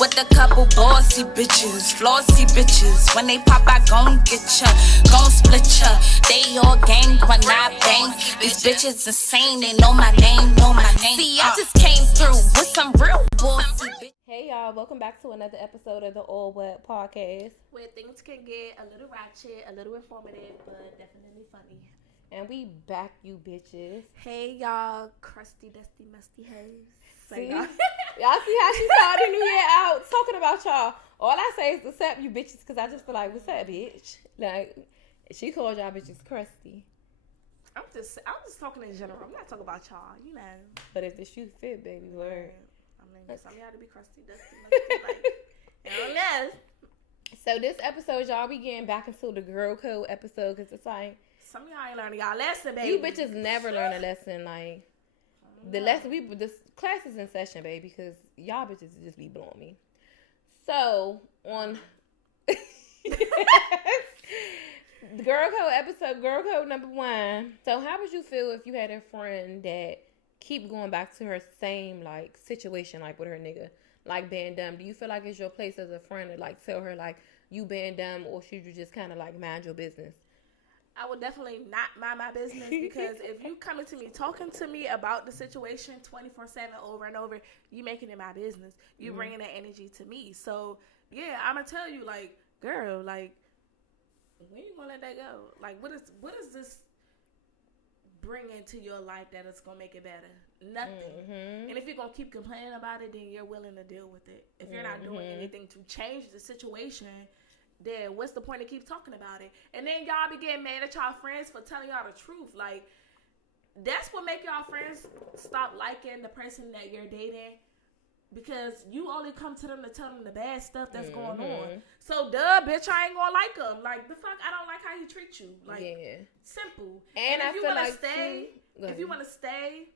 with a couple bossy bitches, flossy bitches. When they pop, I gon' get ya, gon' split ya. They all gang when I bang. These bitches insane, they know my name, know my name. See, I just came through with some real bossy bitches. Hey y'all, welcome back to another episode of the Awww podcast, where things can get a little ratchet, a little informative, but definitely funny. and we back, you bitches. Hey y'all, crusty, dusty, musty hoes. See? Y'all see how she started the new year out talking about y'all. All I say is what's up, you bitches, because I just feel like, what's up, bitch? Like, she called y'all bitches crusty. I'm just talking in general. I'm not talking about y'all, you know. But if the shoe fit, baby, word. I mean, some of y'all to be crusty, dusty, musty, like, I don't know. So this episode, y'all, we getting back into the girl code episode, because it's like, some of y'all ain't learning y'all lesson, baby. you bitches never learn a lesson, like, the lesson, this class is in session, baby, because y'all bitches just be blowing me. So, on the girl code episode, girl code number 1. So, how would you feel if you had a friend that keep going back to her same, like, situation, like, with her nigga, like, being dumb? Do you feel like it's your place as a friend to, like, tell her, like, you being dumb, or should you just kind of, like, mind your business? I would definitely not mind my business, because if you coming to me, talking to me about the situation 24/7 over and over, you making it my business. You bringing that energy to me. So, yeah, I'm going to tell you, like, girl, like, when you going to let that go? Like, what is this bring into your life that is going to make it better? Nothing. Mm-hmm. And if you're going to keep complaining about it, then you're willing to deal with it. If you're not doing anything to change the situation, then what's the point of keep talking about it? And then y'all be getting mad at y'all friends for telling y'all the truth. Like, that's what make y'all friends stop liking the person that you're dating, because you only come to them to tell them the bad stuff that's going on. So, bitch, I ain't gonna like him. Like, the fuck, I don't like how he treats you. Like, simple. And if I you feel wanna like stay,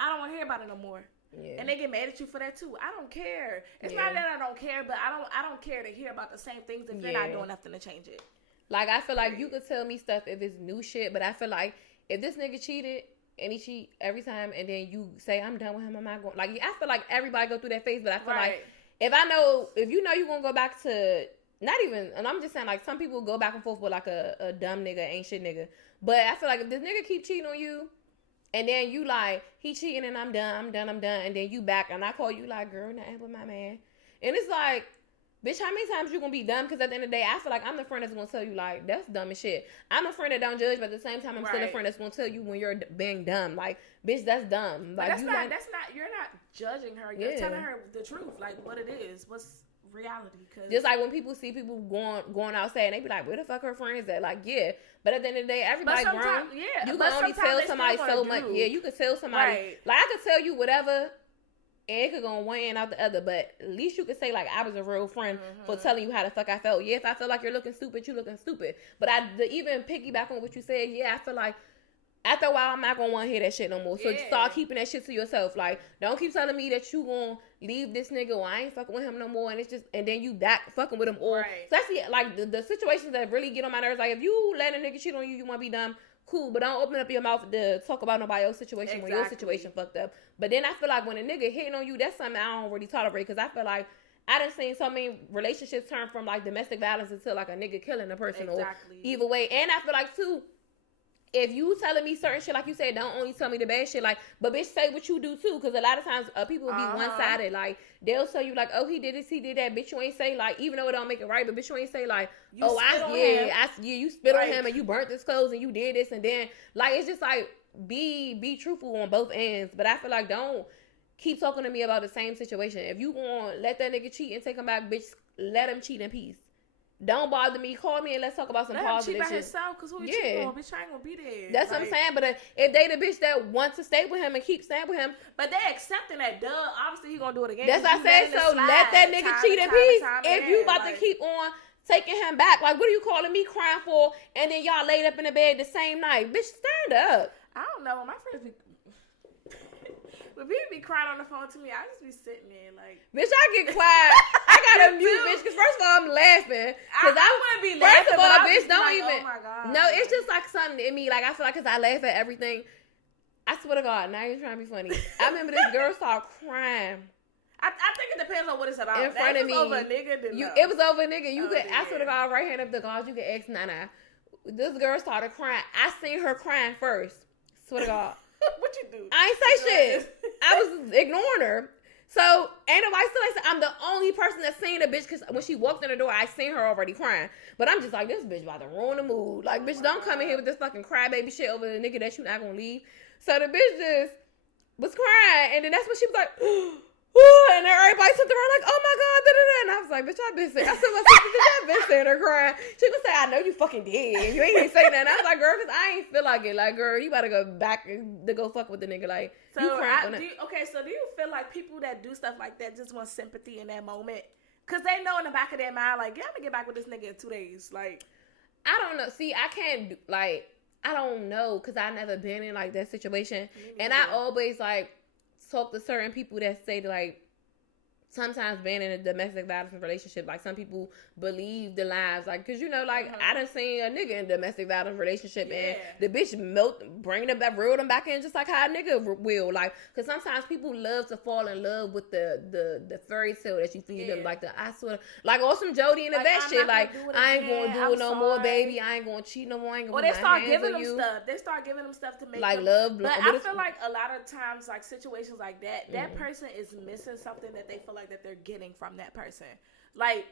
I don't want to hear about it no more. Yeah. And they get mad at you for that too. I don't care. It's not that I don't care, but I don't care to hear about the same things if you're not doing nothing to change it. Like, I feel like you could tell me stuff if it's new shit, but I feel like if this nigga cheated and he cheat every time, and then you say, I'm done with him, I'm not going, like, I feel like everybody go through that phase, but I feel like if you know you're gonna go back to, not even, and I'm just saying, like, some people go back and forth with like a dumb nigga, ain't shit nigga, but I feel like if this nigga keep cheating on you, and then you like, he cheating and I'm done. And then you back and I call you like, girl, nothing with my man. And it's like, bitch, how many times you gonna be dumb? Because at the end of the day, I feel like I'm the friend that's gonna tell you like, that's dumb as shit. I'm a friend that don't judge, but at the same time, I'm still a friend that's gonna tell you when you're being dumb. Like, bitch, that's dumb. Like, you're not judging her. You're telling her the truth, like what it is. What's reality? Cause just like when people see people going outside and they be like, where the fuck her friends at? Like, yeah, but at the end of the day, everybody grown. Yeah, you can only tell somebody so much. Yeah, you could tell somebody. Like, I could tell you whatever, and it could go one end out the other, but at least you could say like, I was a real friend for telling you how the fuck I felt. Yeah, if I feel like you're looking stupid, you looking stupid. But even piggyback on what you said, yeah, I feel like after a while, I'm not gonna want to hear that shit no more. So start keeping that shit to yourself. Like, don't keep telling me that you gonna leave this nigga or I ain't fucking with him no more. And it's just, and then you back fucking with him. Or especially like the situations that really get on my nerves. Like, if you let a nigga cheat on you, you wanna be dumb, cool. But don't open up your mouth to talk about nobody else's situation when your situation fucked up. But then I feel like when a nigga hitting on you, that's something I don't really tolerate. Because I feel like I done seen so many relationships turn from like domestic violence until like a nigga killing a person or either way. And I feel like too, if you telling me certain shit, like you said, don't only tell me the bad shit, like, but bitch, say what you do too, because a lot of times people will be one-sided, like, they'll tell you, like, oh, he did this, he did that, bitch, you ain't say, like, even though it don't make it right, but bitch, you ain't say, like, you spit on him, and you burnt his clothes, and you did this, and then, like, it's just, like, be truthful on both ends, but I feel like, don't keep talking to me about the same situation. If you gonna let that nigga cheat and take him back, bitch, let him cheat in peace. Don't bother me. Call me and let's talk about some positive shit. Let him cheat by himself, because who he cheating on? Bitch, I ain't gonna be there. That's what I'm saying. But if they the bitch that wants to stay with him and keep staying with him. But they accepting that, obviously he gonna do it again. That's what I said. So let that nigga cheat in peace. If you about to keep on taking him back, like, what are you calling me crying for? And then y'all laid up in the bed the same night. Bitch, stand up. I don't know. My friends be... When people be crying on the phone to me, I just be sitting there like... Bitch, I get quiet. I gotta mute, bitch, because first of all, I'm laughing. Because I wouldn't be laughing. First of all, bitch, don't like, even... Oh my God. No, it's just like something in me. Like, I feel like because I laugh at everything. I swear to God, now you're trying to be funny. I remember this girl started crying. I think it depends on what it's about. In front of me, over a nigga, then no. It was over a nigga. You could, I swear to God, right hand up the guards, you could ask Nana. This girl started crying. I seen her crying first. Swear to God. What you do? I ain't say shit. I was ignoring her. So ain't nobody still. I'm the only person that seen the bitch because when she walked in the door, I seen her already crying. But I'm just like, this bitch about to ruin the mood. Like, bitch, don't come in here with this fucking crybaby shit over the nigga that you not gonna leave. So the bitch just was crying, and then that's when she was like, and then everybody sat around like, oh my God, da-da-da. And I was like, bitch, I've been saying, I said, bitch, I've been saying her crying. She gonna say, I know you fucking did. You ain't even say nothing. I was like, girl, because I ain't feel like it. Like, girl, you better go back to go fuck with the nigga. Like, so you crying. So do you feel like people that do stuff like that just want sympathy in that moment? Because they know in the back of their mind, like, yeah, I'm gonna get back with this nigga in 2 days. Like, I don't know. See, I can't, like, I don't know because I never been in, like, that situation. And I always, like, talk to certain people that say, like, sometimes being in a domestic violence relationship, like, some people believe the lies, like, because, you know, like, I done seen a nigga in a domestic violence relationship, and the bitch bring them back, reel them back in just like how a nigga will, like, because sometimes people love to fall in love with the fairy tale that you feed them, like, I swear, like, on some Jody and the best shit, like, I ain't gonna do it no more, baby, I ain't gonna cheat no more, I ain't gonna put my hands on you. They start giving them stuff to make like them, love, but I feel like a lot of times, like, situations like that, that person is missing something that they feel like that they're getting from that person, like,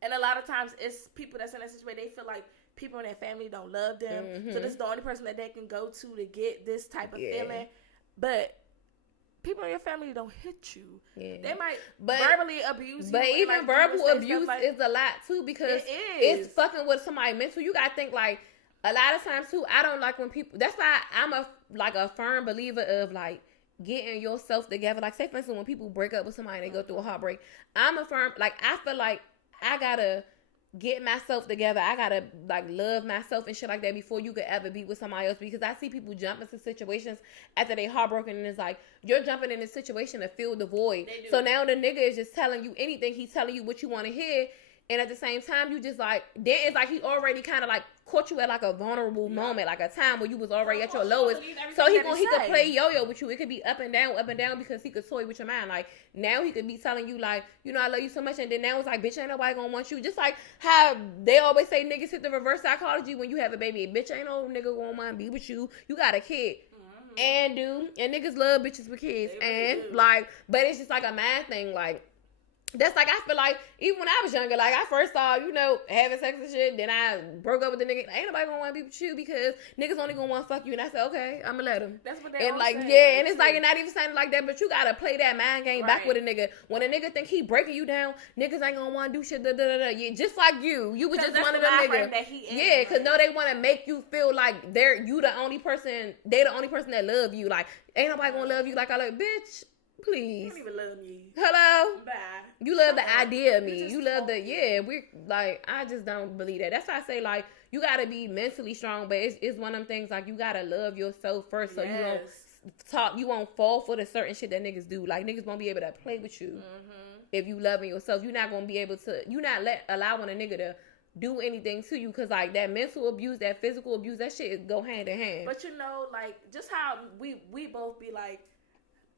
and a lot of times it's people that's in that situation, they feel like people in their family don't love them, so this is the only person that they can go to get this type of feeling, but people in your family don't hit you. They might verbally abuse you. But even like, verbal abuse like, is a lot too, because it's fucking with somebody mental. You gotta think, like, a lot of times too, I don't like when people, that's why I'm a firm believer of, like, getting yourself together. Like, say for instance, when people break up with somebody and they go through a heartbreak, I'm a firm, like, I feel like I gotta get myself together. I gotta, like, love myself and shit like that before you could ever be with somebody else, because I see people jump into situations after they heartbroken, and it's like, you're jumping in a situation to fill the void. So now the nigga is just telling you anything. He's telling you what you want to hear, and at the same time, you just, like, then it's like he already kind of, like, caught you at, like, a vulnerable moment, like a time where you was already at your lowest. So he could play yo-yo with you. It could be up and down, because he could toy with your mind. Like, now he could be telling you, like, you know, I love you so much, and then now it's like, bitch, ain't nobody gonna want you. Just like how they always say niggas hit the reverse psychology when you have a baby. Bitch, ain't no nigga gonna want to be with you. You got a kid. And niggas love bitches with kids. And, like, but it's just like a mind thing, like, that's like, I feel like, even when I was younger, like, I first saw, you know, having sex and shit, then I broke up with the nigga. Ain't nobody gonna want to be with you because niggas only gonna want to fuck you. And I said, okay, I'm gonna let him. That's what they and like, say. And it's like, not even sounding like that, but you gotta play that mind game back with a nigga. When a nigga think he breaking you down, niggas ain't gonna want to do shit, Yeah, just like you was just one of them niggas. Because no, they want to make you feel like they the only person that love you. Like, ain't nobody gonna love you like I love, bitch. Please. You don't even love me. Hello? Bye. You love the idea of me. You love we're like, I just don't believe that. That's why I say, like, you gotta be mentally strong, but it's one of them things, like, you gotta love yourself first, so you won't fall for the certain shit that niggas do. Like, niggas won't be able to play with you if you loving yourself. You're not gonna be able to, allowing a nigga to do anything to you, because, like, that mental abuse, that physical abuse, that shit go hand in hand. But, you know, like, just how we both be like,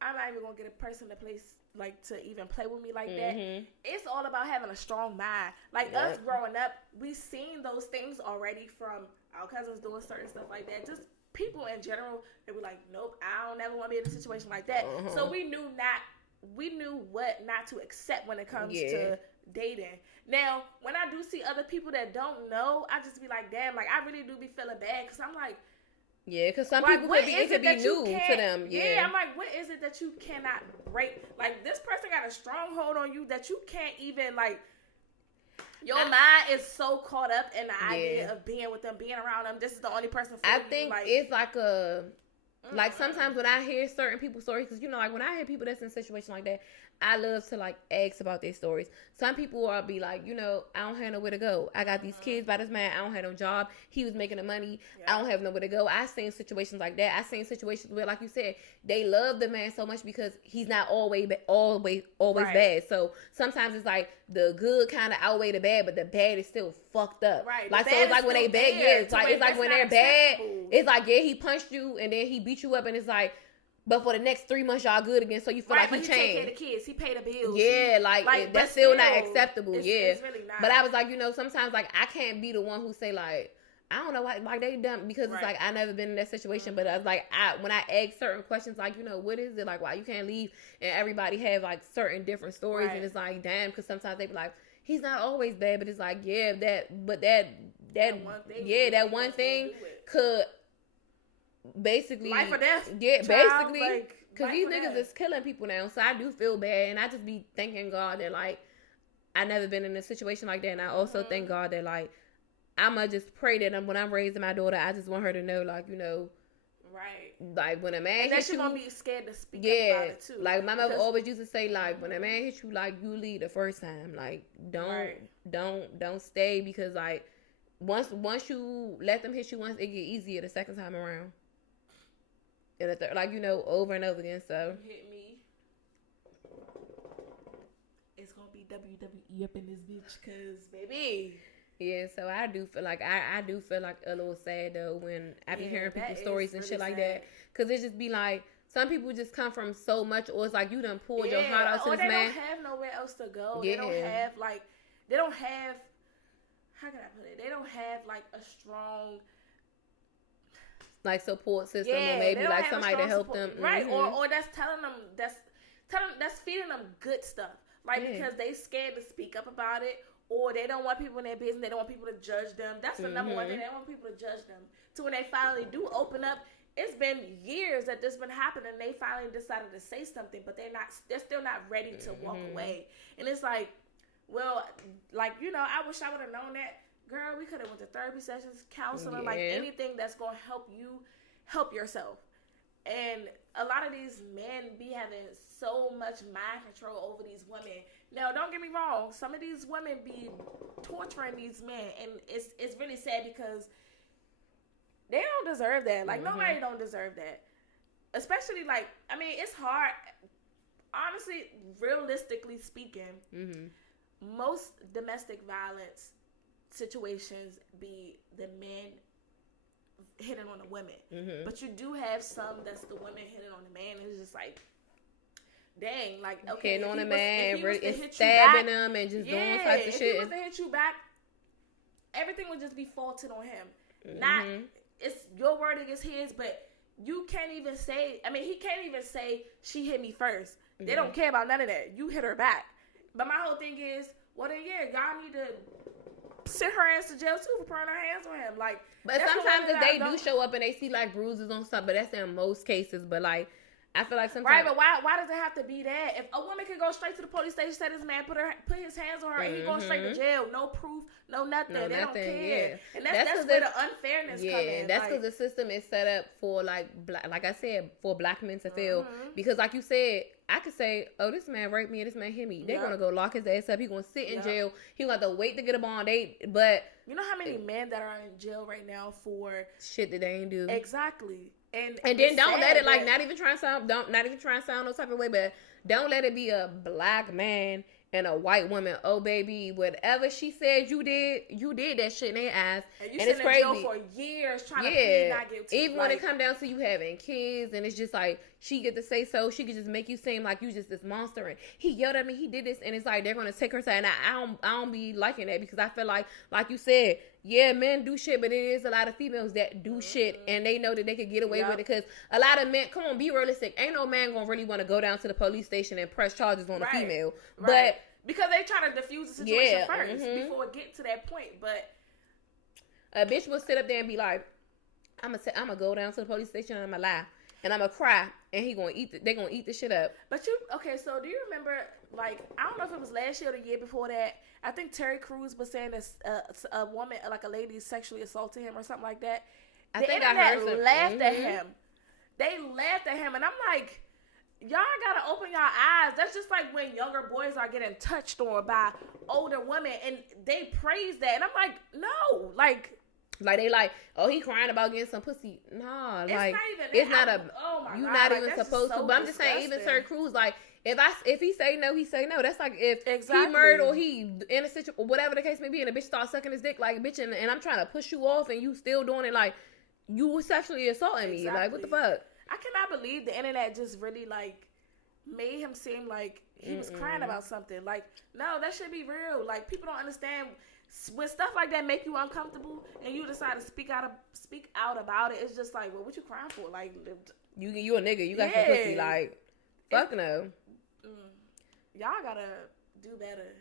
I'm not even gonna get a person to even play with me like that. It's all about having a strong mind. Like, us growing up, we seen those things already from our cousins doing certain stuff like that. Just people in general, they were like, nope, I don't ever want to be in a situation like that. So we knew what not to accept when it comes to dating. Now, when I do see other people that don't know, I just be like, damn, like, I really do be feeling bad, because I'm like, yeah, because some people could be new to them. Yeah, I'm like, what is it that you cannot break? Like, this person got a stronghold on you that you can't even, like, your mind is so caught up in the idea of being with them, being around them. This is the only person for you. I think it's like like, sometimes when I hear certain people's stories, because, you know, like, when I hear people that's in a situation like that, I love to, like, ask about their stories. Some people will be like, you know, I don't have nowhere to go. I got these kids by this man. I don't have no job. He was making the money. I don't have nowhere to go. I've seen situations like that. I've seen situations where, like you said, they love the man so much because he's not always bad. So sometimes it's like the good kind of outweigh the bad, but the bad is still fucked up. Right. Like, so it's like when they bad, it's like when they're bad, it's like, he punched you and then he beat you up, and it's like, but for the next 3 months y'all good again, so you feel like he changed. He take care of the kids, he pay the bills. Yeah, like that's still not acceptable. It's really not. But I was like, you know, sometimes like I can't be the one who say like, I don't know why like they done, because it's like I never been in that situation. But I was like, when I ask certain questions, like, you know, what is it like, why you can't leave, and everybody have like certain different stories, and it's like, damn, because sometimes they be like, he's not always bad, but it's like, yeah, that one thing could basically life or death. Yeah, child, basically, because these niggas is killing people now. So I do feel bad, and I just be thanking God that like I never been in a situation like that, and I also thank God that like I'ma just pray that when I'm raising my daughter, I just want her to know, like, you know, like when a man hits you, gonna be scared to speak about it too. Like my mother always used to say, like when a man hits you, like you leave the first time, like don't stay, because like once you let them hit you once, it get easier the second time around, and the third, like, you know, over and over again. So hit me, it's gonna be WWE up in this bitch, cause baby. Yeah, so I do feel like I do feel like a little sad though when I be hearing people's stories and shit like that, because it just be like some people just come from so much, or it's like you done pulled your heart out to this man. Or they don't have nowhere else to go. Yeah. They don't have how can I put it? They don't have like a strong like support system, or maybe like somebody to help them, right? Or that's telling them that's feeding them good stuff, like because they scared to speak up about it. Or they don't want people in their business. They don't want people to judge them. That's the number one thing. They don't want people to judge them. So when they finally do open up, it's been years that this been happening. They finally decided to say something, but they're still not ready to walk away. And it's like, well, like, you know, I wish I would have known that. Girl, we could have went to therapy sessions, counseling, like anything that's going to help you help yourself. And a lot of these men be having so much mind control over these women. Now, don't get me wrong. Some of these women be torturing these men, and it's really sad because they don't deserve that. Like, nobody don't deserve that. Especially, like, I mean, it's hard. Honestly, realistically speaking, most domestic violence situations be the men hitting on the women, but you do have some that's the women hitting on the man. It's just like, dang, like, okay, hitting on a man, it's stabbing him and just doing types of shit. If he was to hit you back, everything would just be faulted on him. Not, it's your word against his, but you can't even say. I mean, he can't even say she hit me first. They don't care about none of that. You hit her back. But my whole thing is, well then, y'all need to send her ass to jail too for putting her hands on him. Like, but sometimes if they do show up and they see like bruises on stuff, but that's in most cases. But like, I feel like sometimes, right? But why does it have to be that? If a woman can go straight to the police station, say this man put his hands on her, and he going straight to jail, no proof, no nothing. They don't care, and that's where the unfairness comes in. That's because the system is set up for like I said, for black men to feel, because like you said, I could say, oh, this man raped me and this man hit me. They're gonna go lock his ass up. He's gonna sit in jail. He gonna have to wait to get a bond. But you know how many men that are in jail right now for shit that they ain't do exactly. And then don't let it like not even trying to sound no type of way, but don't let it be a black man and a white woman. Oh baby, whatever she said you did that shit in their ass, and it's crazy. In jail for years trying to plead not guilty. Even when it come down to you having kids, and it's just like she get to say so, she could just make you seem like you just this monster, and he yelled at me, he did this, and it's like they're gonna take her side. And I don't be liking that, because I feel like you said, yeah, men do shit, but it is a lot of females that do shit, and they know that they could get away with it, because a lot of men, come on, be realistic, ain't no man gonna really want to go down to the police station and press charges on a female, but because they try to diffuse the situation first before it get to that point. But a bitch will sit up there and be like, I'm gonna go down to the police station and I'm gonna lie and I'm gonna cry, and they gonna eat the shit up. But okay, so do you remember, like, I don't know if it was last year or the year before that, I think Terry Crews was saying this, a woman, like a lady, sexually assaulted him or something like that. The internet laughed at him. They laughed at him, and I'm like, y'all gotta open y'all eyes. That's just like when younger boys are getting touched on by older women, and they praise that, and I'm like, no, like they like, oh, he crying about getting some pussy. Nah, like it's not a. Oh my God, you're not even supposed to. But I'm just saying, even Terry Crews, like if he say no, he say no. That's like if he murdered or he in a situation, whatever the case may be, and a bitch starts sucking his dick, like, bitch, and I'm trying to push you off, and you still doing it, like you sexually assaulting me, like, what the fuck? I cannot believe the internet just really like made him seem like he was crying about something. Like, no, that should be real. Like, people don't understand when stuff like that make you uncomfortable and you decide to speak out about it. It's just like, well, what you crying for? Like, you a nigga, you got some pussy. Like, fuck no. Y'all gotta do better.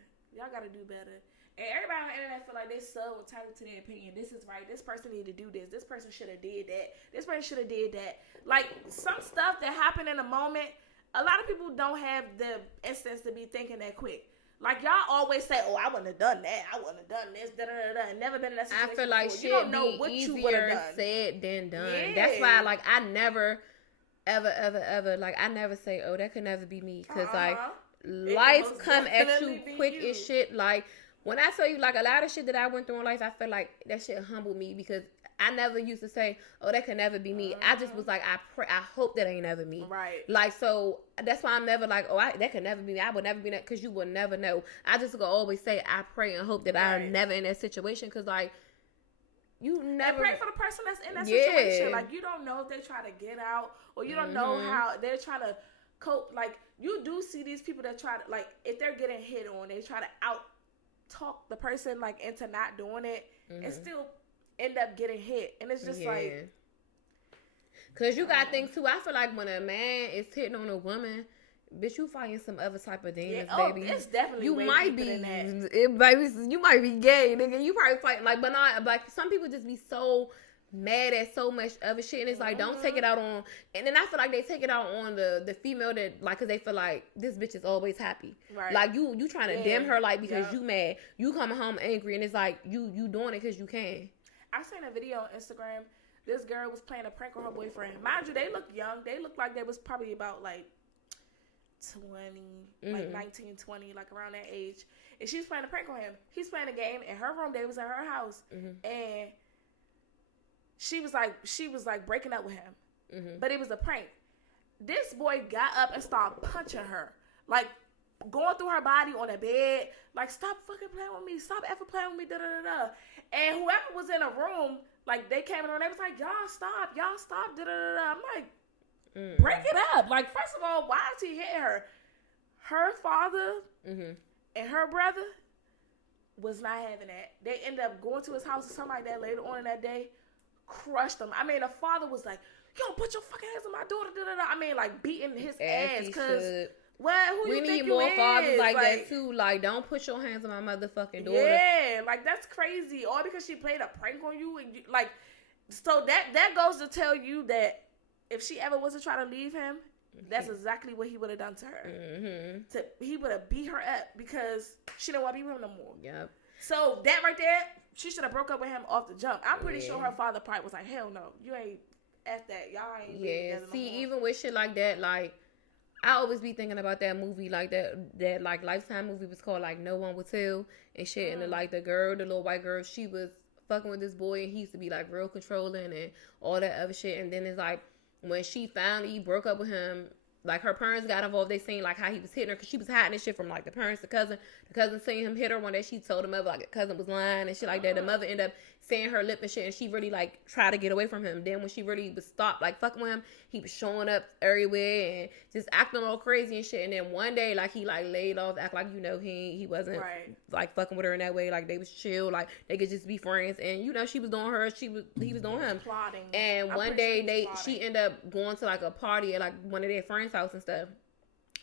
And everybody on the internet feel like they so entitled to their opinion. This is right. This person need to do this. This person should have did that. This person should have did that. Like, some stuff that happened in a moment, a lot of people don't have the instance to be thinking that quick. Like, y'all always say, oh, I wouldn't have done that. I wouldn't have done this, da-da-da-da. Never been in that situation I feel like before. shit You don't know be what you easier said than done. Yeah. That's why, like, I never, ever, like, I never say, oh, that could never be me. Because, like, life come at you quick as shit. Like, when I tell you, like, a lot of shit that I went through in life, I feel like that shit humbled me because I never used to say, oh, that could never be me. I just was like, I hope that ain't never me. Right. Like, so that's why I'm never like, oh, that could never be me. I would never be that because you will never know. I just go always say, I pray and hope that I'm never in that situation because, like, you never. And pray for the person that's in that situation. Like, you don't know if they try to get out or you don't know how they're trying to cope. Like, you do see these people that try to, like, if they're getting hit on, they try to out-talk the person, like, into not doing it and still end up getting hit. And it's just like, because you got things too. I feel like when a man is hitting on a woman, bitch, you fighting some other type of demons, baby. It's definitely you way might deeper be than that. Baby, you might be gay, nigga. You probably fighting like, but not like some people just be so mad at so much other shit, and it's like, don't take it out on. And then I feel like they take it out on the female that, like, because they feel like this bitch is always happy. Right. Like you trying to dim her light because you mad. You coming home angry, and it's like you doing it because you can. I seen a video on Instagram. This girl was playing a prank on her boyfriend. Mind you, they look young. They look like they was probably about like 20, like 19, 20, like around that age. And she's playing a prank on him. He's playing a game in her room. They was at her house, and she was like breaking up with him, but it was a prank. This boy got up and started punching her, like going through her body on the bed, like, stop fucking playing with me, stop ever playing with me, da da da da. And whoever was in the room, like, they came in and they was like, y'all stop, da da da da. I'm like, break it up. Like, first of all, why is he hitting her? Her father and her brother was not having that. They ended up going to his house or something like that later on in that day. Crushed him. I mean, the father was like, yo, put your fucking hands on my daughter, da da da. I mean, like, beating his ass because, well, who you think you is? We need more fathers like that too. Like, don't put your hands on my motherfucking daughter. Yeah, like, that's crazy. All because she played a prank on you, and you, like, so that goes to tell you that if she ever was to try to leave him, that's exactly what he would have done to her. He would have beat her up because she didn't want to be with him no more. Yep. So that right there, she should have broke up with him off the jump. I'm pretty sure her father probably was like, hell no, you ain't F that. Y'all ain't together no more. Even with shit like that, like, I always be thinking about that movie, like that like Lifetime movie was called like No One Will Tell and shit. And like the little white girl, she was fucking with this boy and he used to be like real controlling and all that other shit. And then it's like when she finally broke up with him, like her parents got involved. They seen like how he was hitting her because she was hiding this shit from like the parents, the cousin. The cousin seen him hit her one day. She told the mother like the cousin was lying and shit like that. The mother ended up saying her lip and shit, and she really like tried to get away from him. Then when she really was stopped like fucking with him, he was showing up everywhere and just acting all crazy and shit. And then one day like he like laid off, act like he wasn't like fucking with her in that way. Like they was chill, like they could just be friends. And she was doing her, he was doing him. Plotting. And one day she ended up going to like a party at like one of their friends' house and stuff.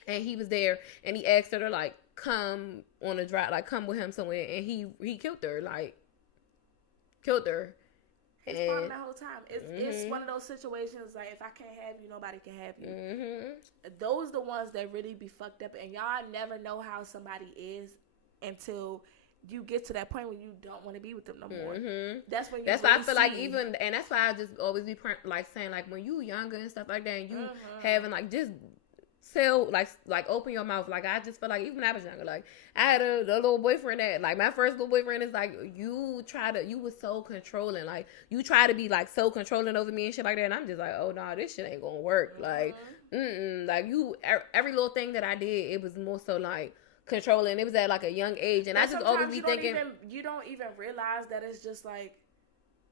And he was there and he asked her to like come on a drive, like come with him somewhere, and he killed her, like killed her. He's plotting the whole time. It's one of those situations like, if I can't have you, nobody can have you. Those the ones that really be fucked up, and y'all never know how somebody is until you get to that point where you don't want to be with them no more. That's when that's why I feel like even, and that's why I just always be like saying like when you younger and stuff like that, and you having like just tell like open your mouth. Like I just feel like even when I was younger, like I had a little boyfriend that like my first little boyfriend is like you was so controlling, like you try to be like so controlling over me and shit like that, and I'm just like, oh no, this shit ain't gonna work. Like like you every little thing that I did, it was more so like controlling. It was at like a young age, and I just always be thinking you don't even realize that it's just like,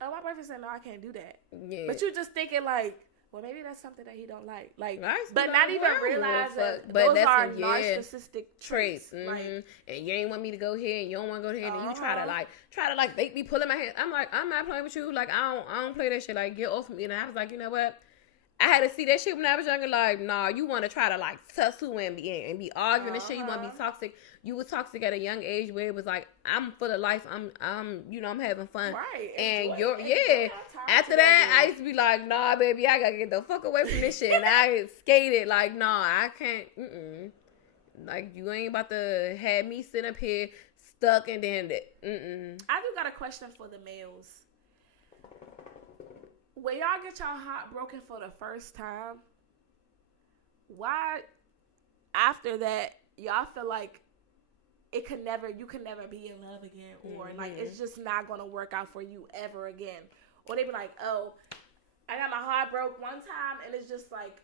oh, my boyfriend said no, I can't do that. Yeah. But you just thinking like, Well, maybe that's something that he don't like. Like, nice, but not even realize that those are narcissistic traits. Mm-hmm. Like, and you ain't want me to go here, and you don't want to go here, and you try to make me pulling my hand. I'm like, I'm not playing with you. Like, I don't play that shit. Like, get off me. And I was like, you know what? I had to see that shit when I was younger. Like, nah, you want to try to like tussle and be arguing and shit. You want to be toxic. You was toxic at a young age where it was like, I'm full of life. I'm having fun. Right. And after that, I used to be like, nah, baby, I gotta get the fuck away from this shit. And I skated like, nah, I can't. Like, you ain't about to have me sit up here stuck and then I do got a question for the males. When y'all get y'all heart broken for the first time, why after that y'all feel like you can never be in love again, or like it's just not gonna work out for you ever again? Or they be like, oh, I got my heart broke one time and it's just like,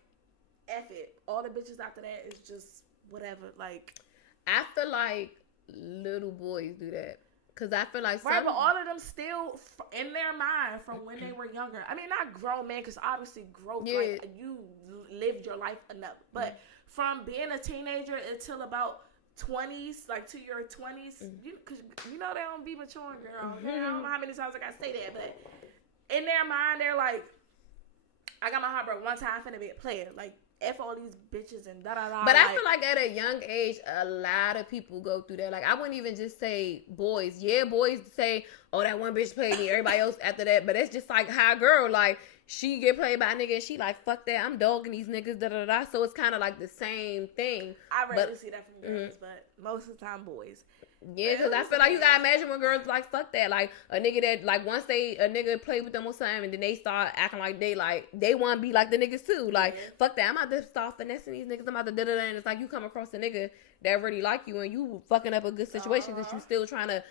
F it. All the bitches after that is just whatever. Like, I feel like little boys do that. Because I feel like right, but all of them still in their mind from when they were younger. I mean, not grown men, because obviously growth, like, you lived your life enough. But from being a teenager until about 20s, like to your 20s, because you know they don't be maturing, girl. I don't know how many times I gotta say that, but in their mind, they're like, I got my heart broke one time, I'm finna be a player. Like, F all these bitches and da-da-da. But I feel like at a young age, a lot of people go through that. Like, I wouldn't even just say boys. Yeah, boys say, oh, that one bitch played me. Everybody else after that. But it's just like how a girl, like, she get played by a nigga and she like, fuck that. I'm dogging these niggas, da-da-da. So it's kind of like the same thing. I rarely see that from girls, but most of the time boys. Yeah, because I feel like you gotta imagine when girls like, fuck that. Like, a nigga that, like, once a nigga play with them or something, and then they start acting like they want to be like the niggas too. Like, fuck that. I'm about to start finessing these niggas. I'm about to da-da-da. And it's like you come across a nigga that really like you and you fucking up a good situation because you still trying to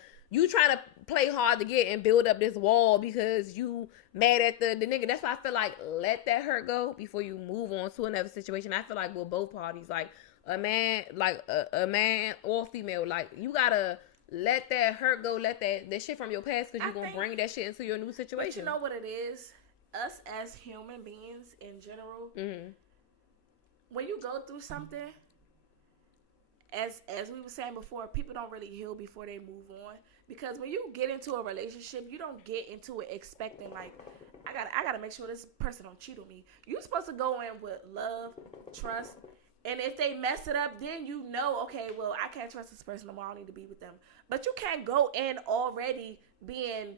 play hard to get and build up this wall because you mad at the nigga. That's why I feel like let that hurt go before you move on to another situation. I feel like with both parties, like, a man, like a man or female, like, you gotta let that hurt go, let that shit from your past, because you're gonna bring that shit into your new situation. You know what it is? Us as human beings in general, when you go through something, as we were saying before, people don't really heal before they move on. Because when you get into a relationship, you don't get into it expecting, like, I gotta make sure this person don't cheat on me. You're supposed to go in with love, trust. And if they mess it up, then you know, okay, well, I can't trust this person no more. I don't need to be with them. But you can't go in already being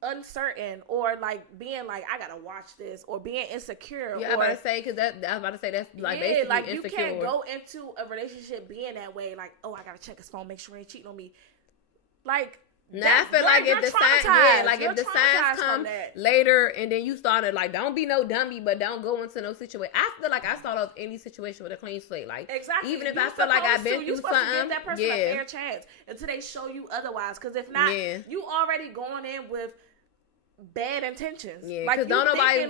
uncertain or like being like, I gotta watch this, or being insecure. Yeah, I was about to say, that's like basically like insecure. You can't go into a relationship being that way. Like, oh, I gotta check his phone, make sure he ain't cheating on me. Like, I feel like if the signs come later, and then you started like, don't be no dummy, but don't go into no situation. I feel like I start off any situation with a clean slate. Like, exactly. Even if I feel like I've been through something, to give that person a fair chance until they show you otherwise. Because if not, you already going in with bad intentions. Yeah, like, because don't nobody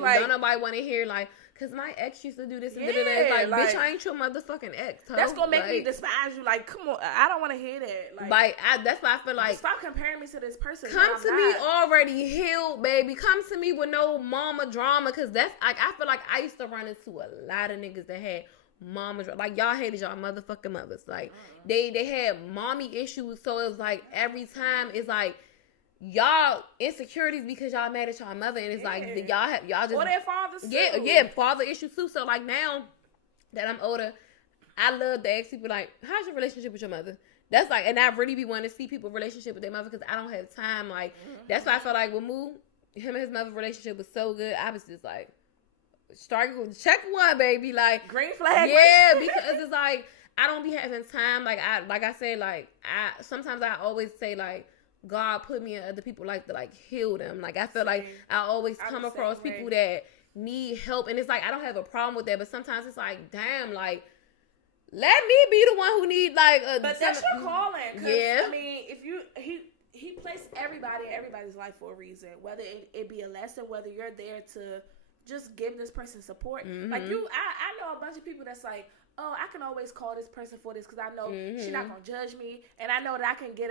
want to hear like, because my ex used to do this and like, bitch, I ain't your motherfucking ex. That's gonna make me despise you. Like, come on, I don't want to hear that. Like, that's why I feel like, stop comparing me to this person. Come to me already healed, baby. Come to me with no mama drama, because that's like, I feel like I used to run into a lot of niggas that had mama drama. Like, y'all hated y'all motherfucking mothers. Like, they had mommy issues, so it was like every time it's like, y'all insecurities because y'all mad at y'all mother, and it's like y'all just, or their fathers too. Father issues too. So like, now that I'm older, I love to ask people like, how's your relationship with your mother? That's like, and I really be wanting to see people's relationship with their mother, because I don't have time. Like, that's why I felt like with Moo, him and his mother relationship was so good. I was just like, check one, baby, like, green flag. Yeah, because it's like, I don't be having time. Like I said, like, sometimes I always say like, God put me in other people's life to like heal them. Like, I feel like I always come across people that need help, and it's like, I don't have a problem with that, but sometimes it's like, damn, like, let me be the one who need like but that's your calling. Yeah, I mean, if he placed everybody in everybody's life for a reason, whether it be a lesson, whether you're there to just give this person support. Like, I know a bunch of people that's like, oh, I can always call this person for this because I know she's not gonna judge me, and I know that I can get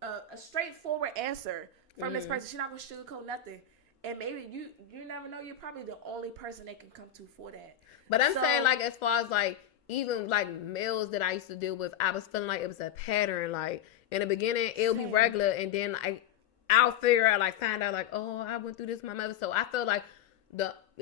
a straightforward answer from this person. She's not gonna sugarcoat nothing. And maybe you never know. You're probably the only person they can come to for that. But I'm saying, like, as far as, like, even, like, males that I used to deal with, I was feeling like it was a pattern. Like, in the beginning, it'll be regular. And then, like, I'll figure out, like, find out, like, oh, I went through this with my mother. So I feel like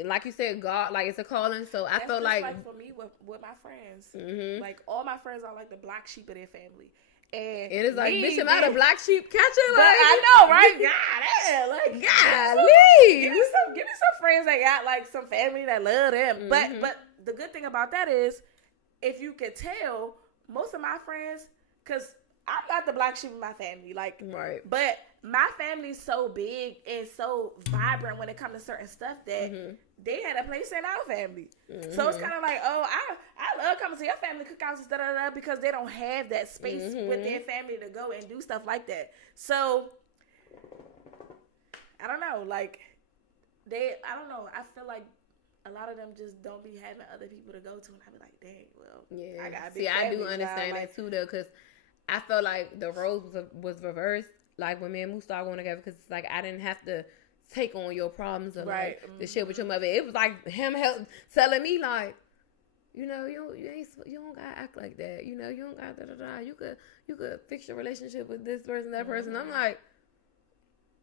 like you said, God, like, it's a calling. So I feel like for me with my friends, mm-hmm. like, all my friends are like the black sheep of their family. And it's like, bitch, am I the black sheep catcher? But like, I know, right? God, like, golly. Give me some friends that got like some family that love them. Mm-hmm. But the good thing about that is, if you could tell, most of my friends, because I'm not the black sheep of my family, like, right. But my family's so big and so vibrant when it comes to certain stuff that mm-hmm. they had a place in our family. Mm-hmm. So it's kind of like, oh, I love coming to your family cookouts and da-da-da, because they don't have that space mm-hmm. with their family to go and do stuff like that. So I don't know, like I don't know. I feel like a lot of them just don't be having other people to go to, and I be like, dang, well, yeah. I got a big See, I do family understand now, that too, though, because I felt like the roles was reversed, like when me and Moose started going together, because it's like I didn't have to take on your problems or like the shit with your mother. It was like him telling me like, you know, you don't gotta act like that. You know, you don't gotta da-da-da. You could fix your relationship with this person, that person. I'm like,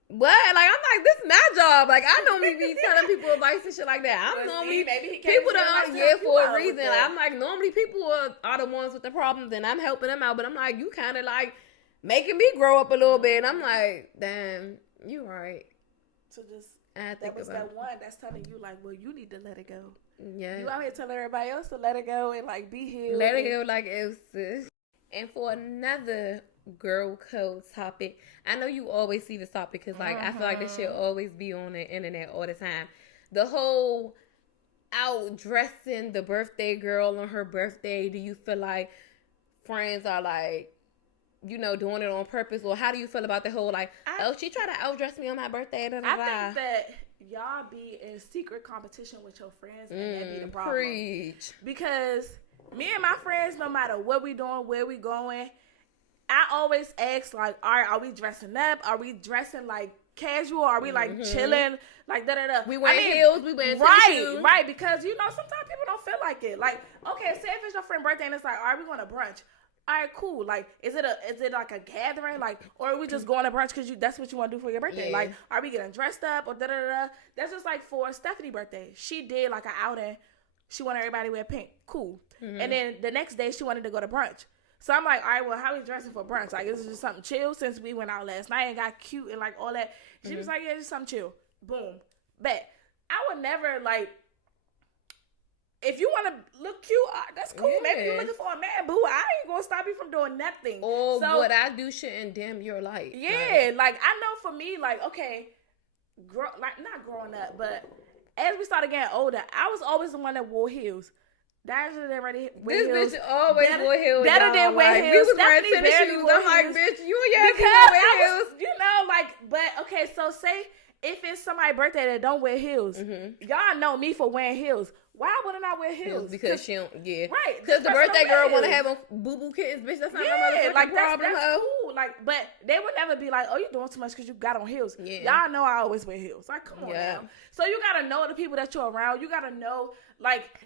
what? Like, I'm like, this is my job. Like, I normally be telling people advice and shit like that. I'm normally people don't for a reason. Like, I'm like, normally people are the ones with the problems, and I'm helping them out. But I'm like, you kind of like making me grow up a little bit. And I'm like, damn, you right. So just that was that one that's telling you like, well, you need to let it go. Yeah, you out here telling everybody else to let it go and like be healed. Let it go like it was. And for another girl code topic, I know you always see this topic because like I feel like this shit always be on the internet all the time. The whole out dressing the birthday girl on her birthday. Do you feel like friends are like, you know, doing it on purpose, or how do you feel about the whole like, she tried to outdress me on my birthday? Da, da, da. I think that y'all be in secret competition with your friends, and that be the problem. Preach. Because me and my friends, no matter what we doing, where we going, I always ask like, all right, are we dressing up? Are we dressing like casual? Are we like chilling? Like da da da. We wear heels. We wear shoes. Right. Because you know sometimes people don't feel like it. Like, okay, say if it's your friend's birthday and it's like, all right, we going to brunch. All right, cool. Like, is it like a gathering? Like, or are we just going to brunch because that's what you want to do for your birthday? Yeah. Like, are we getting dressed up or da da da? That's just like for Stephanie's birthday. She did like an outing. She wanted everybody to wear pink. Cool. And then the next day she wanted to go to brunch. So I'm like, all right, well, how we dressing for brunch? Like, is it just something chill since we went out last night and got cute and like all that? She was like, yeah, just something chill. Boom. Bet. I would never like. If you want to look cute, that's cool. Yeah. Maybe you're looking for a man, boo. I ain't going to stop you from doing nothing. Or so, what I do shouldn't dim your light. Yeah, like I know for me, like, okay, not growing up, but as we started getting older, I was always the one that wore heels. Dash didn't already wear heels. This bitch always wore heels. Better than wear heels. We was wearing tennis shoes. I'm like, bitch, you and your because wear heels. You know, like, but okay, so say if it's somebody's birthday that don't wear heels, y'all know me for wearing heels. Why wouldn't I wear heels? Because she don't, right. Because the birthday girl want to have a boo-boo kittens, bitch. That's not my motherfucking problem. That's cool. Like, but they would never be like, oh, you doing too much because you got on heels. Yeah. Y'all know I always wear heels. Like, come on now. So you got to know the people that you're around. You got to know, like,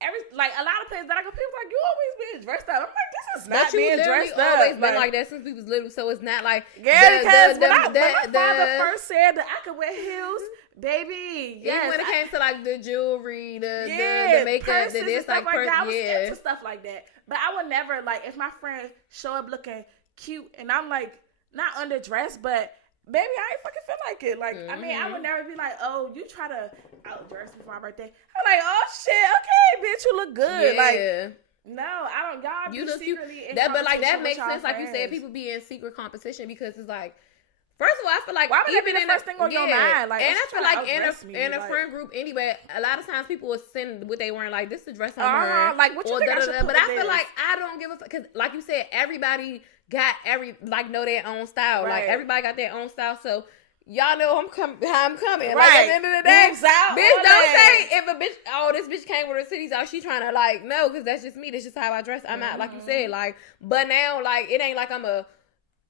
a lot of places that I go, people like, you always being dressed up. I'm like, this is not being dressed up. Always been like that since we was little, so it's not like because when my father first said that I could wear heels, baby, yes, even when it came to like the jewelry, the makeup, purses the this like I was into stuff like that. But I would never like if my friend show up looking cute and I'm like not underdressed, but baby, I ain't fucking feel like it. Like, I mean, I would never be like, oh, you try to outdress me for my birthday. I'm like, oh shit, okay, bitch, you look good. Yeah. Like, no, I don't. Y'all you be secretly in that, but like that competition makes with sense. y'all Like you friends. said, people be in secret competition because it's like, first of all, I feel like why would even that be the first thing on your mind? Like, and I feel like in a like, friend group anyway, a lot of times people will send what they wearing, like this is dress I'm wearing, like what you think I should put but I feel like I don't give a fuck because, like you said, everybody got know their own style. Right. Like everybody got their own style, so. Y'all know how I'm coming. Right. Like at the end of the day, bitch, don't say if a bitch, oh, this bitch came with her titties out, she trying to like, no, because that's just me. That's just how I dress. I'm not, like you said, like, but now, like, it ain't like I'm a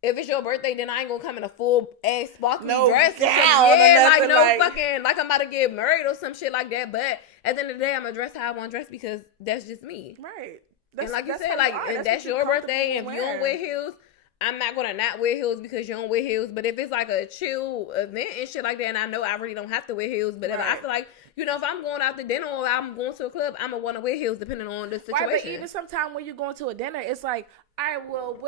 if it's your birthday, then I ain't gonna come in a full ass sparkly no dress. Gown yeah, or like fucking like I'm about to get married or some shit like that. But at the end of the day, I'm gonna dress how I want to dress because that's just me. Right. And like you said, like and that's your birthday. And if you don't wear heels, I'm not gonna not wear heels because you don't wear heels. But if it's like a chill event and shit like that, and I know I really don't have to wear heels, but if I feel like, you know, if I'm going out to dinner or I'm going to a club, I'm gonna want to wear heels depending on the situation. Right, but even sometimes when you're going to a dinner, it's like, all right, well,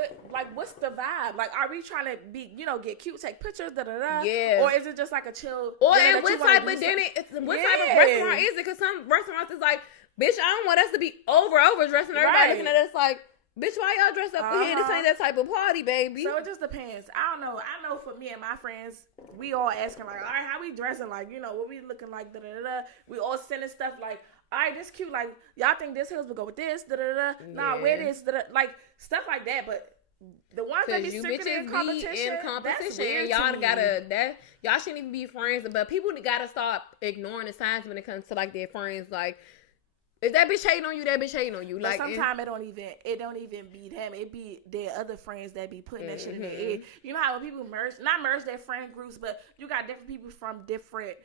what's the vibe? Like, are we trying to be, you know, get cute, take pictures, Yeah. Or is it just like a chill? Or and what type of dinner? What type of restaurant is it? Because some restaurants is like, bitch, I don't want us to be over dressing. Everybody looking at us like, bitch, why y'all dressed up for here? This ain't that type of party, baby. So it just depends. I don't know. I know for me and my friends, we all asking like, all right, how we dressing? Like, you know, what we looking like? Da da da. We all sending stuff like, all right, this cute. Like, y'all think this heels would go with this? Da da da. Nah, wear this. Da, da. Like stuff like that. But the ones that be strictly in competition, that's weird. Y'all y'all shouldn't even be friends. But people gotta stop ignoring the signs when it comes to like their friends. Like, if that bitch hating on you, that bitch hating on you. But like sometimes it don't even be them. It be their other friends that be putting that shit in their head. You know how when people not merge their friend groups, but you got different people from different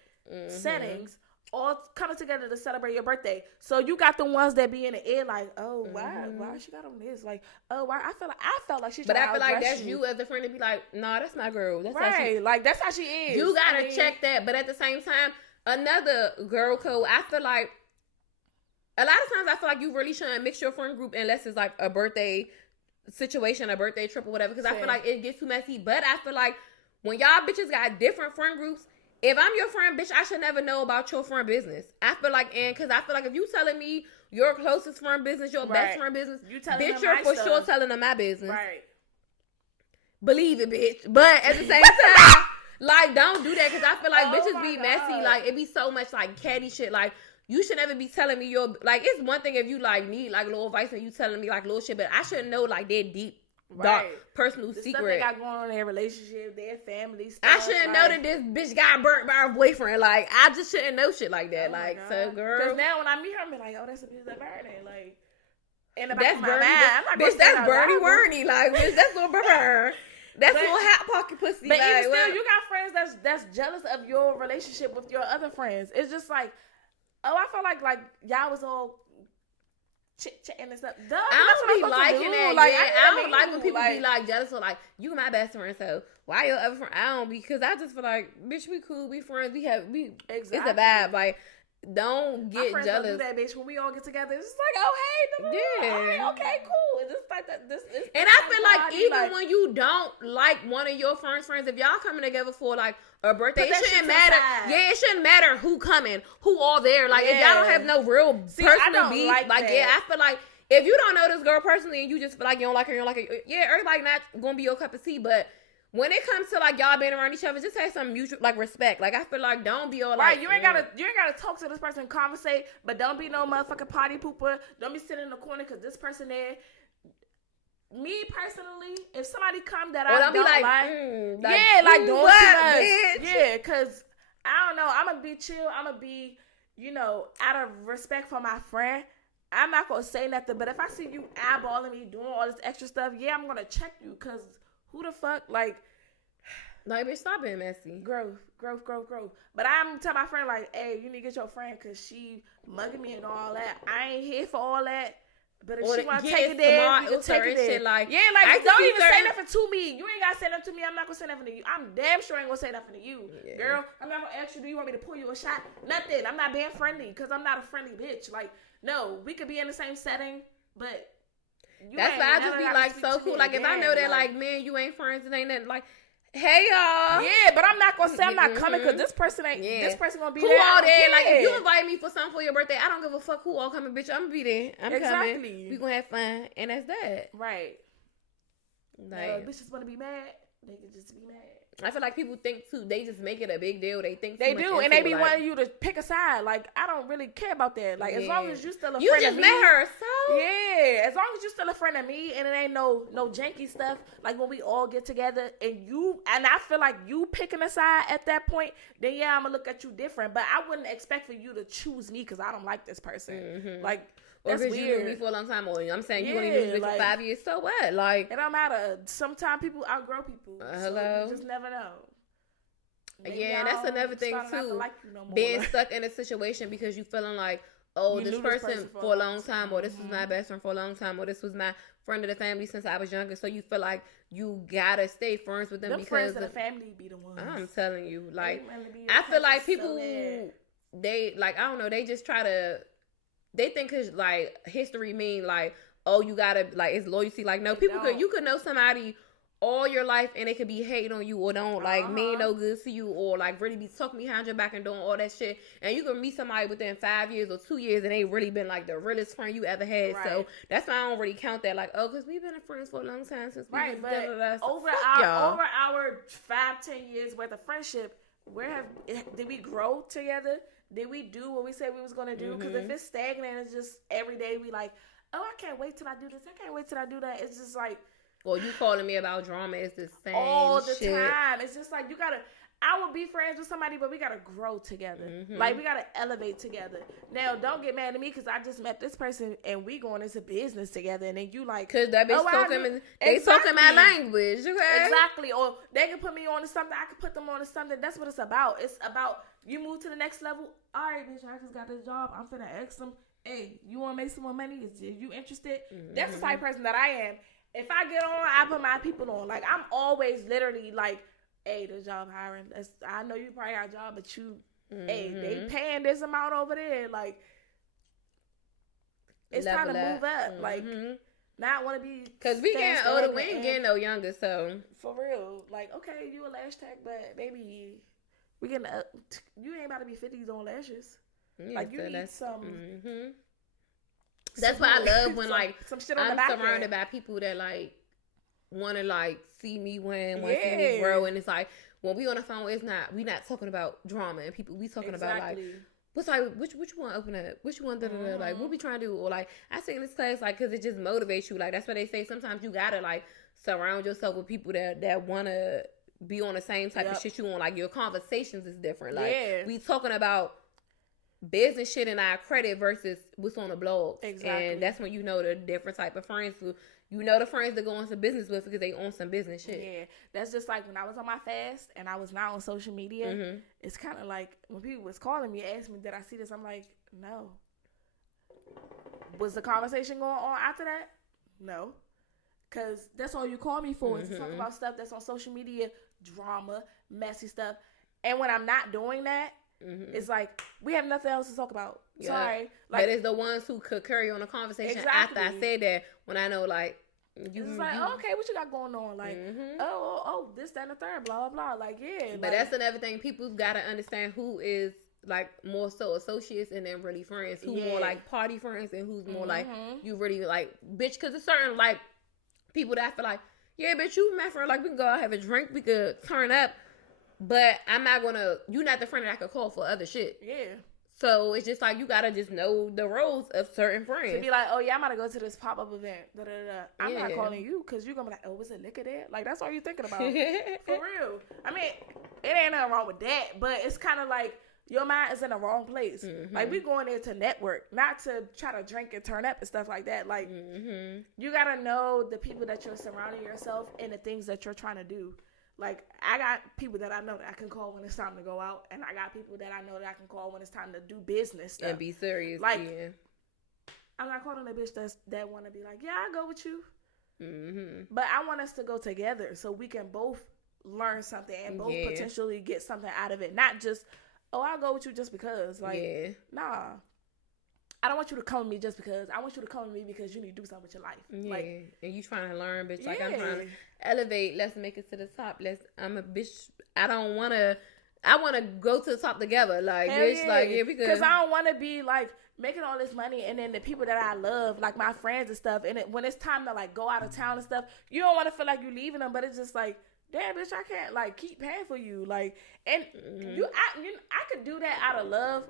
settings all coming together to celebrate your birthday. So you got the ones that be in the air like, oh, why she got on this? Like, oh, why? I felt like she's. But I feel like that's you as a friend to be like, nah, that's my girl. That's right. Like that's how she is. You gotta check that. But at the same time, another girl code. I feel like a lot of times I feel like you really shouldn't mix your friend group unless it's like a birthday situation, a birthday trip or whatever. Because I feel like it gets too messy. But I feel like when y'all bitches got different friend groups, if I'm your friend, bitch, I should never know about your friend business. I feel like, because I feel like if you telling me your closest friend business, your best friend business, bitch, you're for sure telling them my business. Right. Believe it, bitch. But at the same time, like, don't do that because I feel like bitches be messy. Like, it be so much like catty shit. Like, you should never be telling me your, like, it's one thing if you like need like little advice and you telling me like little shit, but I shouldn't know like their deep, dark, personal the secret. Stuff they got going on in their relationship, their family stuff. I shouldn't know that this bitch got burnt by her boyfriend. Like, I just shouldn't know shit like that. Like, so girl. Because now when I meet her, I'm like, oh, that's a bitch that burned it. Like, in the that's back of my Bernie. mind, Bitch, that's Bernie Werney. Like, bitch, that's little burn. That's little hot pocket pussy. But like, even still, you got friends that's jealous of your relationship with your other friends. It's just like, oh, I felt like y'all was all chit-chatting and stuff. Duh, I don't be liking that. Like, I don't like when people be like jealous or like, you my best friend, so why your other friend? I don't, because I just feel like, bitch, we cool, we friends, exactly. It's a vibe. Like, don't get my jealous. Don't do that, bitch. When we all get together, it's just like, oh hey, yeah, okay, cool. It's just like that. And I feel like even when you don't like one of your friends, if y'all coming together for like a birthday, it shouldn't matter. Yeah, it shouldn't matter who coming, who all there. Like, if y'all don't have no real personal beef, like I feel like if you don't know this girl personally and you just feel like you don't like her, yeah, everybody not gonna be your cup of tea, but when it comes to like y'all being around each other, just have some mutual like respect. Like, I feel like don't be all like, you ain't gotta talk to this person, conversate, but don't be no motherfucking party pooper. Don't be sitting in the corner because this person there. Me personally, if somebody come that I don't like, don't what, yeah, because I don't know, I'm gonna be chill. I'm gonna be, out of respect for my friend. I'm not gonna say nothing. But if I see you eyeballing me doing all this extra stuff, yeah, I'm gonna check you because. Who the fuck, like, bitch, stop being messy. Growth. But I'm telling my friend, like, hey, you need to get your friend because she mugging me and all that. I ain't here for all that. But if she want to take it there, you can take it there. Like, yeah, like, don't even say nothing to me. You ain't got to say nothing to me. I'm not going to say nothing to you. I'm damn sure ain't going to say nothing to you. Yeah. Girl, I'm not going to ask you, do you want me to pull you a shot? Nothing. I'm not being friendly because I'm not a friendly bitch. Like, no, we could be in the same setting, but... That's why I just be like so cool. Like, if I know that like man, you ain't friends, it ain't nothing. Like, hey y'all. Yeah, but I'm not gonna say I'm not coming because this person ain't. Yeah. This person gonna be who there. all there? Like, if you invite me for something for your birthday, I don't give a fuck who all coming, bitch. I'm gonna be there. I'm coming. We gonna have fun, and that's that. Right. Like, bitches wanna be mad. They can just be mad. I feel like people think too. They just make it a big deal. They think they do, and they be wanting you to pick a side. Like, I don't really care about that. Like, as long as you still a friend of me. You just met her, so yeah. As long as you still a friend of me, and it ain't no janky stuff. Like when we all get together, and I feel like you picking a side at that point, then yeah, I'm gonna look at you different. But I wouldn't expect for you to choose me because I don't like this person. Mm-hmm. Like. Or if you knew me for a long time, or I'm saying you only knew this bitch for 5 years, so what? Like, it don't matter. Sometimes people outgrow people. Hello? So you just never know. Maybe that's another thing too. Like you no more. Being stuck in a situation because you feeling like, oh, this person for a long time, or this was my best friend for a long time, or this was my friend of the family since I was younger. So you feel like you gotta stay friends with them because friends of the family be the ones. I'm telling you, like, I feel like people, they like, I don't know, they just try to, they think cause like history mean like, oh, you gotta like it's loyalty. Like, no, you could know somebody all your life and they could be hating on you or don't like mean no good to you or like really be talking behind your back and doing all that shit, and you can meet somebody within 5 years or 2 years and they really been like the realest friend you ever had. Right. So that's why I don't really count that, like, oh, because we've been friends for a long time since we was but over our 5-10 years worth of friendship, did we grow together? Did we do what we said we was gonna do? Because if it's stagnant, it's just every day we like, oh, I can't wait till I do this, I can't wait till I do that. It's just like, well, you calling me about drama is the same all the shit. time. It's just like I will be friends with somebody, but we gotta grow together. Like, we gotta elevate together. Now, don't get mad at me because I just met this person and we going into business together, and then you like, because that bitch talking my language, okay? Exactly. Or they can put me on to something, I can put them on to something. That's what it's about. It's about you move to the next level. All right, bitch, I just got this job. I'm finna ask them, hey, you want to make some more money? Is you interested? That's the type of person that I am. If I get on, I put my people on. Like, I'm always literally like, hey, the job hiring. I know you probably got a job, but you, hey, they paying this amount over there. Like, it's time to move up. Like, not want to be. Because we getting older, we ain't getting no younger, so. For real. Like, okay, you a lash tag, but baby, we getting, you ain't about to be 50s on lashes. Yeah, like, you need some. That's why I love when like some shit on I'm surrounded by people that like want to like see me win, want to see me grow, and it's like when we on the phone, we not talking about drama and people. We talking about like what's like which one open up, which one like what we trying to do, or like I say in this class like because it just motivates you. Like that's why they say sometimes you gotta like surround yourself with people that want to be on the same type of shit you want. Like your conversations is different. Like we talking about business shit in our credit versus what's on the blog. Exactly. And that's when you know the different type of friends who, you know, the friends that go into business with because they own some business shit. Yeah. That's just like when I was on my fast and I was not on social media. It's kind of like when people was calling me, asking me, did I see this? I'm like, no. Was the conversation going on after that? No. Because that's all you call me for is to talk about stuff that's on social media, drama, messy stuff. And when I'm not doing that, it's like we have nothing else to talk about. Sorry, like, but it's the ones who could carry on a conversation after I said that. When I know, like, it's like, okay, what you got going on? Like, oh, this, that, and the third, blah, blah, blah. Like, yeah. But that's another thing. People gotta understand who is like more so associates and then really friends. Who more like party friends and who's more like you really like bitch. Because it's certain like people that I feel like, yeah, bitch, you my friend. Like we can go out have a drink, we could turn up. But I'm not gonna. You're not the friend that I could call for other shit. Yeah. So it's just like you gotta just know the roles of certain friends. To be like, oh yeah, I'm gonna go to this pop up event. Da, da, da. I'm not calling you because you're gonna be like, oh, was it liquor there? Like that's all you're thinking about. For real. I mean, it ain't nothing wrong with that, but it's kind of like your mind is in the wrong place. Like we going there to network, not to try to drink and turn up and stuff like that. Like you gotta know the people that you're surrounding yourself and the things that you're trying to do. Like, I got people that I know that I can call when it's time to go out, and I got people that I know that I can call when it's time to do business stuff. And be serious. Like, I'm not calling a bitch that want to be like, yeah, I'll go with you. But I want us to go together so we can both learn something and both potentially get something out of it. Not just, oh, I'll go with you just because. Like, nah. I don't want you to come with me just because. I want you to come with me because you need to do something with your life. Yeah, like, and you trying to learn, bitch. Like, I'm trying to elevate. Let's make it to the top. I'm a bitch. I want to go to the top together. Like, hell bitch, like, yeah, we good. Because I don't want to be, like, making all this money and then the people that I love, like, my friends and stuff, and when it's time to, like, go out of town and stuff, you don't want to feel like you're leaving them, but it's just like, damn, bitch, I can't, like, keep paying for you. Like, and I could do that out of love,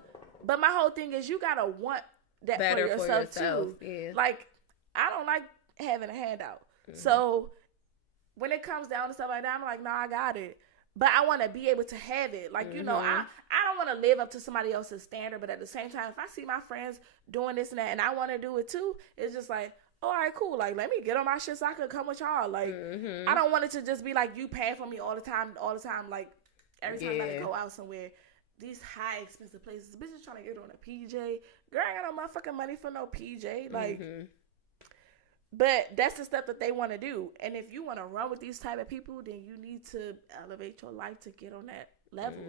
but my whole thing is you got to want that for yourself too. Yeah. Like, I don't like having a handout. So when it comes down to stuff like that, I'm like, nah, I got it. but I want to be able to have it. Like, you know, I don't want to live up to somebody else's standard, but at the same time, if I see my friends doing this and that and I want to do it too, it's just like, all right, cool. Like, let me get on my shit so I can come with y'all. Like, I don't want it to just be like you paying for me all the time. Like, every time I go out somewhere, these high expensive places, bitches trying to get on a PJ. Girl, I ain't got no motherfucking money for no PJ. Like, but that's the stuff that they want to do. And if you want to run with these type of people, then you need to elevate your life to get on that level.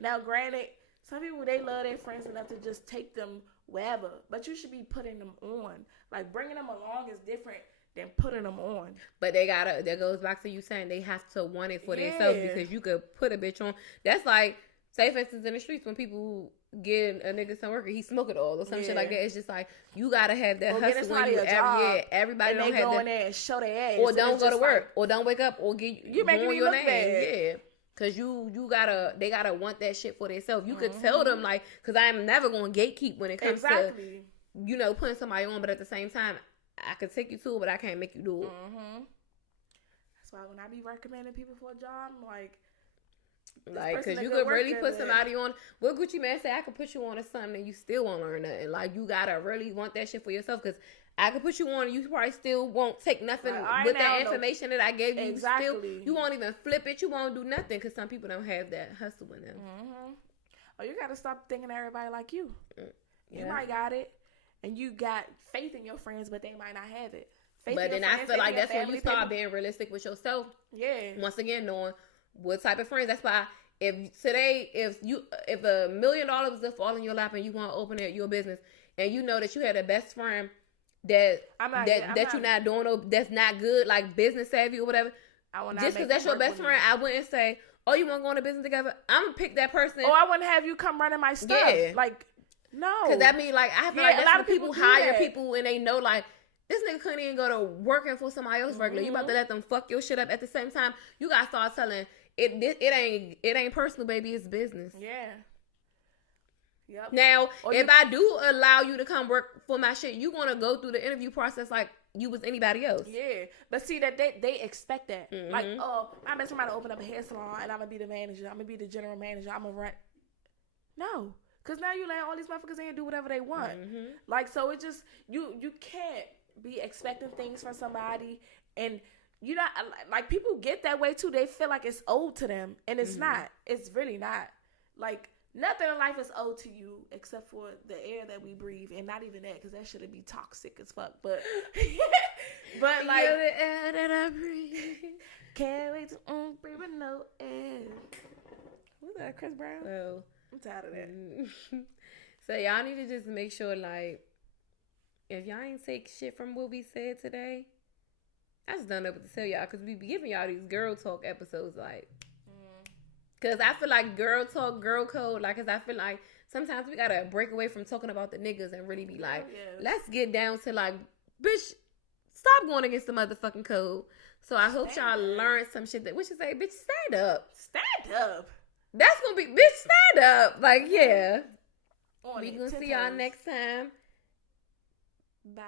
Now, granted, some people, they love their friends enough to just take them wherever, but you should be putting them on. Like, bringing them along is different than putting them on. But they gotta, that goes back to you saying they have to want it for themselves, because you could put a bitch on. That's like, say for instance in the streets when people get a nigga some work and he smoke it all or some shit like that. It's just like, you gotta have that hustle when you everybody and don't they have go that. in there and show their ass. Or don't go to work. Or don't wake up or get you making me your look name. bad. Yeah. Cause they gotta want that shit for themselves. You could tell them like, cause I am never gonna gatekeep when it comes to, you know, putting somebody on, but at the same time, I could take you to it, but I can't make you do it. That's why when I be recommending people for a job, I'm like, cause you could really put somebody on. What Gucci Man say, I could put you on to something and you still won't learn nothing. Like, you gotta really want that shit for yourself, cause I could put you on and you probably still won't take nothing with that information that I gave you. Exactly. You won't even flip it. You won't do nothing, cause some people don't have that hustle in them. Oh, you gotta stop thinking everybody like you. You might got it, and you got faith in your friends, but they might not have it. But then I feel like that's when you start being realistic with yourself. Yeah. Once again, knowing what type of friends. That's why if $1 million was to fall in your lap and you want to open your business, and you know that you had a best friend that you're not doing, that's not good, like business savvy or whatever. Just because that's your best friend, I wouldn't say, oh, you want to go on a business together? I'm gonna pick that person. Oh, I wouldn't have you come running my stuff. Yeah. Like, no. Because that mean, like, I feel like that's when people hire people and they know, like, this nigga couldn't even go to working for somebody else regular. You about to let them fuck your shit up. At the same time, you gotta start telling it ain't personal, baby. It's business. Yeah. Yep. Now, if I do allow you to come work for my shit, you gonna go through the interview process like you was anybody else. Yeah, but see that they expect that. Like, oh, my best friend to open up a hair salon and I'm gonna be the manager. I'm gonna be the general manager. I'm gonna run. No. Because now you let all these motherfuckers in and do whatever they want. Like, so it just, you can't be expecting things from somebody, and you not, like, people get that way too. They feel like it's owed to them, and it's not. It's really not. Like, nothing in life is owed to you except for the air that we breathe, and not even that, because that shit would be toxic as fuck. But, but like, you're the air that I breathe. Can't wait to breathe with no air. Who's that, Chris Brown? Well, I'm tired of that. So y'all need to just make sure, like, if y'all ain't take shit from what we said today, I just don't know what to tell y'all, because we be giving y'all these girl talk episodes, like, because I feel like girl talk, girl code, like, because I feel like sometimes we gotta break away from talking about the niggas and really be like, let's get down to, like, bitch, stop going against the motherfucking code. So I hope y'all learned some shit that we should say, bitch, stand up. Stand up. That's gonna be, bitch, stand up. Like, yeah. We gonna see y'all next time. Bye.